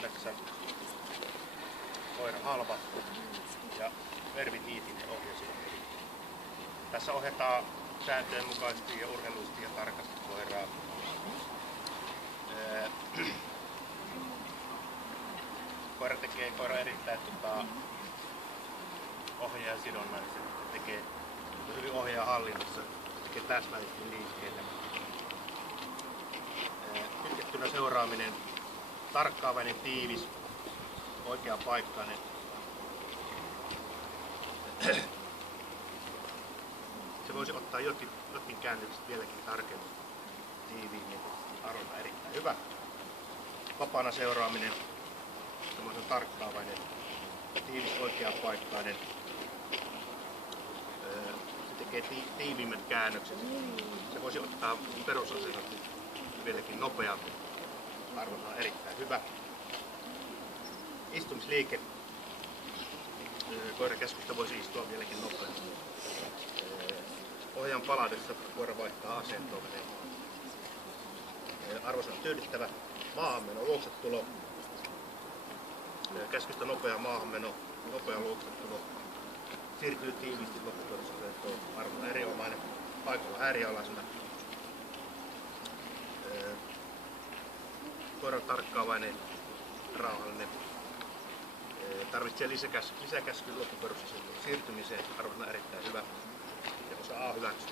8. Koira halvattu ja verbitiitinen ohjasi. Tässä ohjataan sääntöjen mukaisesti ja urheilullisesti ja tarkasti koiraa. Koira erittäin ohjaajan sidonnaisen, tekee hyvin ohjaajan hallinnassa, tekee täsmällisesti liikkeelle. Kytkettynä seuraaminen, tarkkaavainen, tiivis, oikea-paikkainen. Se voisi ottaa jotkin käännökset vieläkin tarkemmin, tiiviimmin. Arvonta erittäin hyvä. Vapaana seuraaminen, semmoisen tarkkaavainen, tiivis, oikea-paikkainen. Se tekee tiiviimmät käännökset. Se voisi ottaa perusasennot vieläkin nopeammin. Arvonta on erittäin hyvä. Istumisliike. Koirakeskusta voisi istua vieläkin nopeammin. Ohjaajan palatessa koira vaihtaa asentoa menemään. Arvonsa on tyydyttävä. Maahanmeno, luoksetulo. Käskystä nopea maahanmeno, nopea luoksetulo. Siirtyy tiiviisti loppuperusasentoon. Arvonta erinomainen. Paikalla häiriöalaisena. Koira tarkkaavainen, rauhallinen. Tarvitsee lisäkäskyn loppuperusasentoon siirtymiseen. Arvonta erittäin hyvä. Ja osaa hyväksyä.